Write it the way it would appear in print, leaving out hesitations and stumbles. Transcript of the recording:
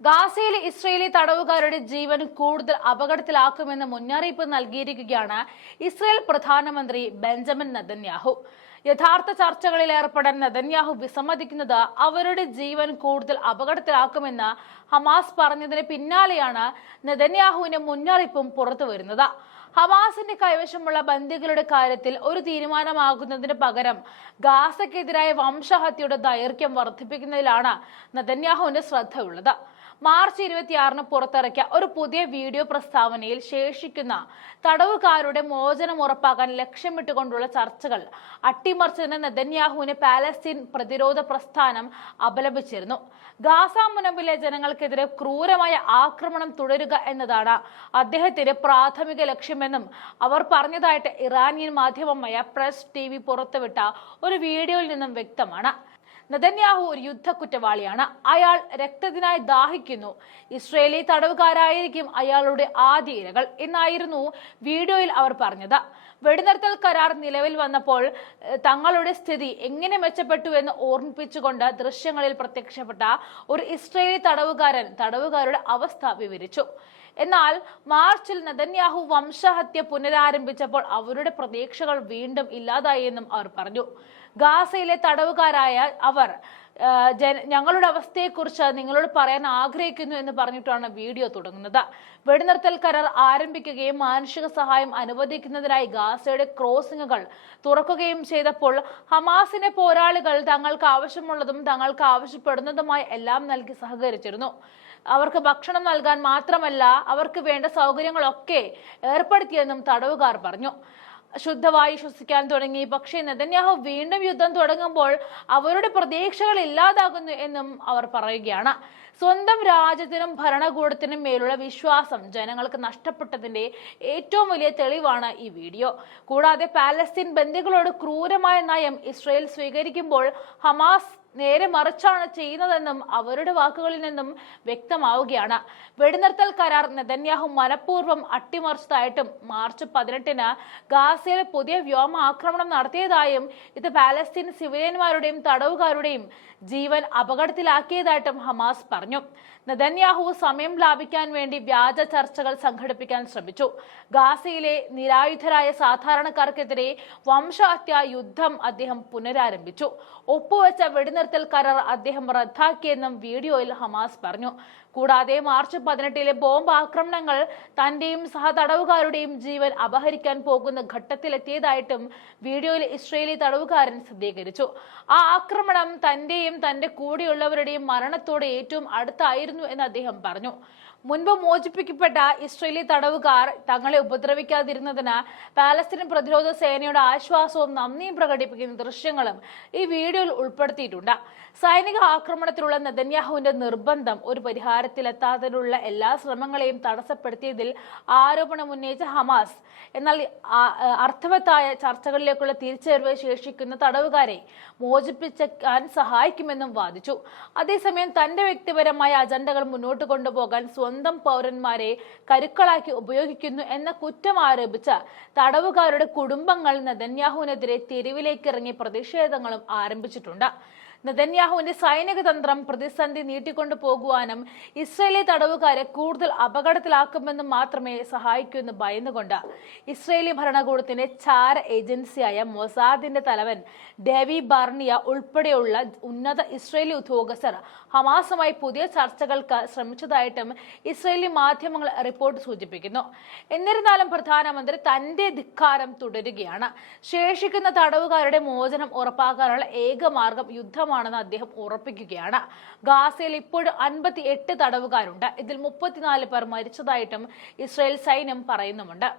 ഗാസയിലെ ഇസ്രയേലി തടവുകാരുടെ ജീവൻ കൂടുതൽ അപകടത്തിലാക്കുമെന്ന് മുന്നറിയിപ്പ് നൽകിയിരിക്കുകയാണ് ഇസ്രയേൽ പ്രധാനമന്ത്രി ബെഞ്ചമിൻ നെതന്യാഹു. യഥാർത്ഥ ചർച്ചകളിൽ ഏർപ്പെടാൻ നെതന്യാഹു വിസമ്മതിക്കുന്നത് അവരുടെ ജീവൻ കൂടുതൽ അപകടത്തിലാക്കുമെന്ന് ഹമാസ് പറഞ്ഞതിന് പിന്നാലെയാണ് നെതന്യാഹുവിന്റെ മുന്നറിയിപ്പും പുറത്തുവരുന്നത്. ഹമാസിന്റെ കൈവശമുള്ള ബന്ദികളുടെ കാര്യത്തിൽ ഒരു തീരുമാനമാകുന്നതിന് പകരം ഗാസയ്ക്കെതിരായ വംശഹത്യയുടെ ദൈർഘ്യം വർദ്ധിപ്പിക്കുന്നതിലാണ് നെതന്യാഹുവിന്റെ ശ്രദ്ധയുള്ളത്. മാർച്ച് 26-ന് പുറത്തിറക്കിയ ഒരു പുതിയ വീഡിയോ പ്രസ്താവനയിൽ ശേഷിക്കുന്ന തടവുകാരുടെ മോചനം ഉറപ്പാക്കാൻ ലക്ഷ്യമിട്ടുകൊണ്ടുള്ള ചർച്ചകൾ അട്ടിമറിച്ചതിന് നെതന്യാഹുവിനെ പാലസ്തീൻ പ്രതിരോധ പ്രസ്ഥാനം അപലപിച്ചിരുന്നു. ഗാസ മുനമ്പിലെ ജനങ്ങൾക്കെതിരെ ക്രൂരമായ ആക്രമണം തുടരുക എന്നതാണ് അദ്ദേഹത്തിന്റെ പ്രാഥമിക ലക്ഷ്യമെന്നും അവർ പറഞ്ഞതായിട്ട് ഇറാനിയൻ മാധ്യമമായ പ്രസ് TV പുറത്തുവിട്ട ഒരു വീഡിയോയിൽ നിന്നും വ്യക്തമാണ്. നെതന്യാഹു ഒരു യുദ്ധ കുറ്റവാളിയാണ്. അയാൾ രക്തത്തിനായി ദാഹിക്കുന്നു. ഇസ്രയേലി തടവുകാരായിരിക്കും അയാളുടെ ആദ്യ ഇരകൾ എന്നായിരുന്നു വീഡിയോയിൽ അവർ പറഞ്ഞത്. വെടിനിർത്തൽ കരാർ നിലവിൽ വന്നപ്പോൾ തങ്ങളുടെ സ്ഥിതി എങ്ങനെ മെച്ചപ്പെട്ടു എന്ന് ഓർമ്മിപ്പിച്ചുകൊണ്ട് ദൃശ്യങ്ങളിൽ പ്രത്യക്ഷപ്പെട്ട ഒരു ഇസ്രയേലി തടവുകാരൻ തടവുകാരുടെ അവസ്ഥ വിവരിച്ചു. എന്നാൽ മാർച്ചിൽ നെതന്യാഹു വംശഹത്യ പുനരാരംഭിച്ചപ്പോൾ അവരുടെ പ്രതീക്ഷകൾ വീണ്ടും ഇല്ലാതായി എന്നും അവർ പറഞ്ഞു. ഗാസയിലെ തടവുകാരായ അവർ ഞങ്ങളുടെ അവസ്ഥയെക്കുറിച്ച് നിങ്ങളോട് പറയാൻ ആഗ്രഹിക്കുന്നു എന്ന് പറഞ്ഞിട്ടാണ് വീഡിയോ തുടങ്ങുന്നത്. വെടിനിർത്തൽ കരാർ ആരംഭിക്കുകയും മാനുഷിക സഹായം അനുവദിക്കുന്നതിനായി ഗാസയുടെ ക്രോസിംഗുകൾ തുറക്കുകയും ചെയ്തപ്പോൾ ഹമാസിന്റെ പോരാളികൾ തങ്ങൾക്ക് ആവശ്യമുള്ളതും തങ്ങൾക്ക് ആവശ്യപ്പെടുന്നതുമായി എല്ലാം നൽകി സഹകരിച്ചിരുന്നു. അവർക്ക് ഭക്ഷണം നൽകാൻ മാത്രമല്ല അവർക്ക് വേണ്ട സൗകര്യങ്ങളൊക്കെ ഏർപ്പെടുത്തിയെന്നും തടവുകാർ പറഞ്ഞു. ശുദ്ധവായു ശ്വസിക്കാൻ തുടങ്ങി. പക്ഷേ നെതന്യാഹു വീണ്ടും യുദ്ധം തുടങ്ങുമ്പോൾ അവരുടെ പ്രതീക്ഷകൾ ഇല്ലാതാകുന്നു എന്നും അവർ പറയുകയാണ്. സ്വന്തം രാജ്യത്തിനും ഭരണകൂടത്തിനും മേലുള്ള വിശ്വാസം ജനങ്ങൾക്ക് നഷ്ടപ്പെട്ടതിന്റെ ഏറ്റവും വലിയ തെളിവാണ് ഈ വീഡിയോ. കൂടാതെ പാലസ്തീൻ ബന്ദികളോട് ക്രൂരമായ നയം ഇസ്രയേൽ സ്വീകരിക്കുമ്പോൾ ഹമാസ് നേരെ മറിച്ചാണ് ചെയ്യുന്നതെന്നും അവരുടെ വാക്കുകളിൽ നിന്നും വ്യക്തമാവുകയാണ്. വെടിനിർത്തൽ കരാർ നെതന്യാഹു മനഃപൂർവ്വം അട്ടിമറിച്ചതായിട്ടും മാർച്ച് 18-ന് ഗാസയിൽ പുതിയ വ്യോമ ആക്രമണം നടത്തിയതായും ഇത് പാലസ്തീൻ സിവിലിയന്മാരുടെയും തടവുകാരുടെയും ജീവൻ അപകടത്തിലാക്കിയതായിട്ടും ഹമാസ് പറഞ്ഞു. നെതന്യാഹു സമയം ലാഭിക്കാൻ വേണ്ടി വ്യാജ ചർച്ചകൾ സംഘടിപ്പിക്കാൻ ശ്രമിച്ചു. ഗാസയിലെ നിരായുധരായ സാധാരണക്കാർക്കെതിരെ വംശഹത്യ യുദ്ധം അദ്ദേഹം പുനരാരംഭിച്ചു. ഒപ്പുവെച്ച വെടിനിർത്തൽ കരാർ അദ്ദേഹം റദ്ദാക്കിയെന്നും വീഡിയോയിൽ ഹമാസ് പറഞ്ഞു. കൂടാതെ മാർച്ച് 18-ലെ ബോംബ് ആക്രമണങ്ങൾ തന്റെയും സഹതടവുകാരുടെയും ജീവൻ അപഹരിക്കാൻ പോകുന്ന ഘട്ടത്തിലെത്തിയതായിട്ടും വീഡിയോയിൽ ഇസ്രയേലി തടവുകാരൻ സ്ഥിരീകരിച്ചു. ആ ആക്രമണം തന്റെയും തന്റെ കൂടെയുള്ളവരുടെയും മരണത്തോട് ഏറ്റവും അടുത്തായിരുന്നു എന്ന് അദ്ദേഹം പറഞ്ഞു. മുൻപ് മോചിപ്പിക്കപ്പെട്ട ഇസ്രയേലി തടവുകാർ തങ്ങളെ ഉപദ്രവിക്കാതിരുന്നതിന് പാലസ്തീൻ പ്രതിരോധ സേനയുടെ ആശ്വാസവും നന്ദിയും പ്രകടിപ്പിക്കുന്ന ദൃശ്യങ്ങളും ഈ വീഡിയോയിൽ ഉൾപ്പെടുത്തിയിട്ടുണ്ട്. സൈനിക ആക്രമണത്തിലുള്ള നെതന്യാഹുവിന്റെ നിർബന്ധം ഒരു പരിഹാരത്തിലെത്താതിനുള്ള എല്ലാ ശ്രമങ്ങളെയും തടസ്സപ്പെടുത്തിയതിൽ ആരോപണം ഉന്നയിച്ച ഹമാസ് എന്നാൽ അർത്ഥവത്തായ ചർച്ചകളിലേക്കുള്ള തിരിച്ചുവരവ് ശേഷിക്കുന്ന തടവുകാരെ മോചിപ്പിക്കാൻ സഹായിക്കുമെന്നും വാദിച്ചു. അതേസമയം തന്റെ വ്യക്തിപരമായ അജണ്ടകൾ മുന്നോട്ട് കൊണ്ടുപോകാൻ സ്വന്തം പൗരന്മാരെ കരുക്കളാക്കി ഉപയോഗിക്കുന്നു എന്ന കുറ്റം ആരോപിച്ച് തടവുകാരുടെ കുടുംബങ്ങൾ നെതന്യാഹുവിനെതിരെ തെരുവിലേക്കിറങ്ങി പ്രതിഷേധങ്ങളും ആരംഭിച്ചിട്ടുണ്ട്. നെതന്യാഹുവിന്റെ സൈനിക തന്ത്രം പ്രതിസന്ധി നീട്ടിക്കൊണ്ടു പോകുവാനും ഇസ്രയേലി തടവുകാരെ കൂടുതൽ അപകടത്തിലാക്കുമെന്നും മാത്രമേ സഹായിക്കൂ എന്ന് ഭയന്നുകൊണ്ട് ഇസ്രയേലി ഭരണകൂടത്തിന്റെ ചാര ഏജൻസിയായ മൊസാദിന്റെ തലവൻ ഡേവി ബാർണിയ ഉൾപ്പെടെയുള്ള ഉന്നത ഇസ്രയേലി ഉദ്യോഗസ്ഥർ ഹമാസുമായി പുതിയ ചർച്ചകൾക്ക് ശ്രമിച്ചതായിട്ടും ഇസ്രയേലി മാധ്യമങ്ങൾ റിപ്പോർട്ട് സൂചിപ്പിക്കുന്നു. എന്നിരുന്നാലും പ്രധാനമന്ത്രി തന്റെ ധിക്കാരം തുടരുകയാണ്. ശേഷിക്കുന്ന തടവുകാരുടെ മോചനം ഉറപ്പാക്കാനുള്ള ഏക മാർഗം യുദ്ധമാണെന്ന് അദ്ദേഹം ഉറപ്പിക്കുകയാണ്. ഗാസയിൽ ഇപ്പോഴും 58 തടവുകാരുണ്ട്. ഇതിൽ 34 പേർ മരിച്ചതായിട്ടും ഇസ്രയേൽ സൈന്യം പറയുന്നുമുണ്ട്.